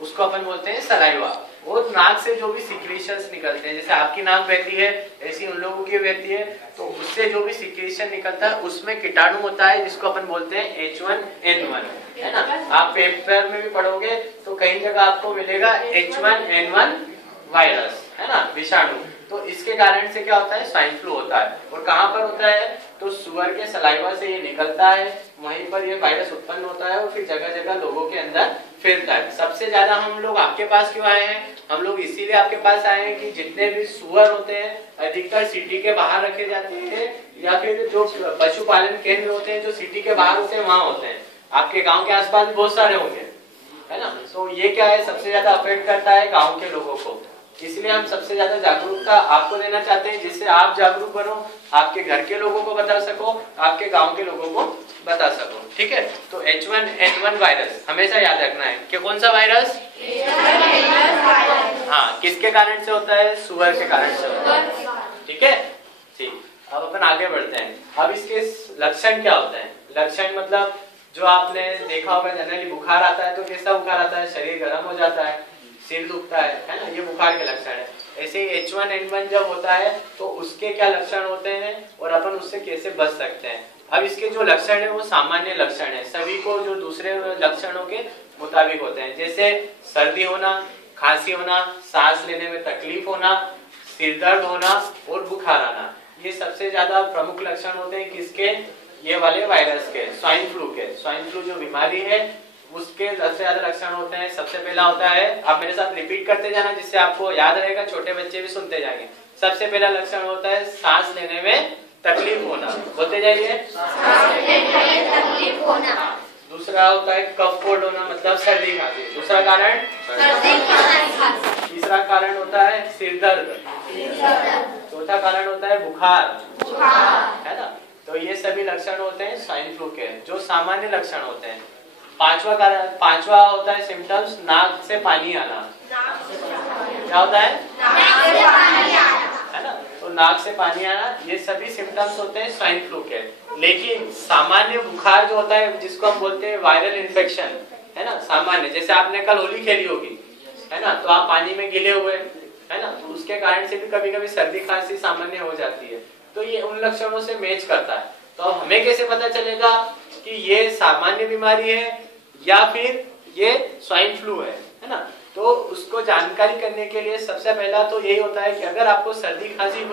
उसको अपन बोलते हैं सलाइवा। वो नाक से जो भी सिक्रीशंस निकलते हैं, जैसे आपकी नाक बहती है ऐसी उन लोगों की बहती है, तो उससे जो भी सिक्रीशन निकलता है उसमें कीटाणु होता है जिसको अपन बोलते हैं H1N1, है ना। आप पेपर में भी पढ़ोगे तो कई जगह आपको मिलेगा H1N1 वायरस, है ना, विषाणु। तो इसके कारण से क्या होता है, स्वाइन फ्लू होता है। और कहाँ पर होता है, तो सुअर के सलाइवा से ये निकलता है, वहीं पर ये वायरस उत्पन्न होता है और फिर जगह जगह लोगों के अंदर फैलता है। सबसे ज्यादा हम लोग आपके पास क्यों आए हैं, हम लोग इसीलिए आपके पास आए हैं कि जितने भी सुअर होते हैं अधिकतर सिटी के बाहर रखे जाते हैं, या फिर जो पशुपालन केंद्र होते हैं जो सिटी के बाहर होते हैं वहाँ होते हैं। आपके गाँव के आसपास बहुत सारे होंगे, है ना। तो ये क्या है, सबसे ज्यादा अफेक्ट करता है गाँव के लोगों को। इसलिए हम सबसे ज्यादा जागरूकता आपको देना चाहते हैं, जिससे आप जागरूक बनो, आपके घर के लोगों को बता सको, आपके गांव के लोगों को बता सको, ठीक है। तो H1N1 वायरस हमेशा याद रखना है कि कौन सा वायरस, हाँ, किसके कारण से होता है, सुअर के कारण से होता है, ठीक है। ठीक, अब अपन आगे बढ़ते हैं। अब इसके लक्षण क्या होते हैं। लक्षण मतलब जो आपने देखा होगा, जनरली बुखार आता है तो कैसा बुखार आता है, शरीर गर्म हो जाता है, सिर दुखता है ना, ये बुखार के लक्षण है। ऐसे ही H1N1 जब होता है तो उसके क्या लक्षण होते हैं और अपन उससे कैसे बच सकते हैं। अब इसके जो लक्षण है वो सामान्य लक्षण है, सभी को जो दूसरे लक्षणों के मुताबिक होते हैं, जैसे सर्दी होना, खांसी होना, सांस लेने में तकलीफ होना, सिर दर्द होना और बुखार आना। ये सबसे ज्यादा प्रमुख लक्षण होते हैं किसके, ये वाले वायरस के, स्वाइन फ्लू के। स्वाइन फ्लू जो बीमारी है उसके सबसे ज्यादा लक्षण होते हैं। सबसे पहला होता है, आप मेरे साथ रिपीट करते जाना जिससे आपको याद रहेगा, छोटे बच्चे भी सुनते जाएंगे। सबसे पहला लक्षण होता है सांस लेने में तकलीफ होना, बोलते जाइए, तकलीफ होना। दूसरा होता है कफ कोल्ड होना, मतलब सर्दी खांसी। दूसरा कारण तीसरा कारण होता है सिर दर्द। चौथा कारण होता है बुखार, है ना। तो ये सभी लक्षण होते हैं स्वाइन फ्लू के, जो सामान्य लक्षण होते हैं। पांचवा होता है सिम्टम्स, नाक से पानी आना। क्या होता है, है ना। तो नाक से पानी आना, ये सभी सिम्टम्स होते हैं स्वाइन फ्लू के। लेकिन सामान्य बुखार जो होता है जिसको हम बोलते हैं वायरल इन्फेक्शन, है ना, सामान्य, जैसे आपने कल होली खेली होगी, है ना, तो आप पानी में गिले हुए, है ना, तो उसके कारण से भी कभी कभी सर्दी खांसी सामान्य हो जाती है। तो ये उन लक्षणों से मैच करता है। तो हमें कैसे पता चलेगा कि ये सामान्य बीमारी है या फिर ये स्वाइन फ्लू है ना। तो उसको जानकारी करने के लिए सबसे पहला तो यही होता है कि अगर आपको सर्दी खांसी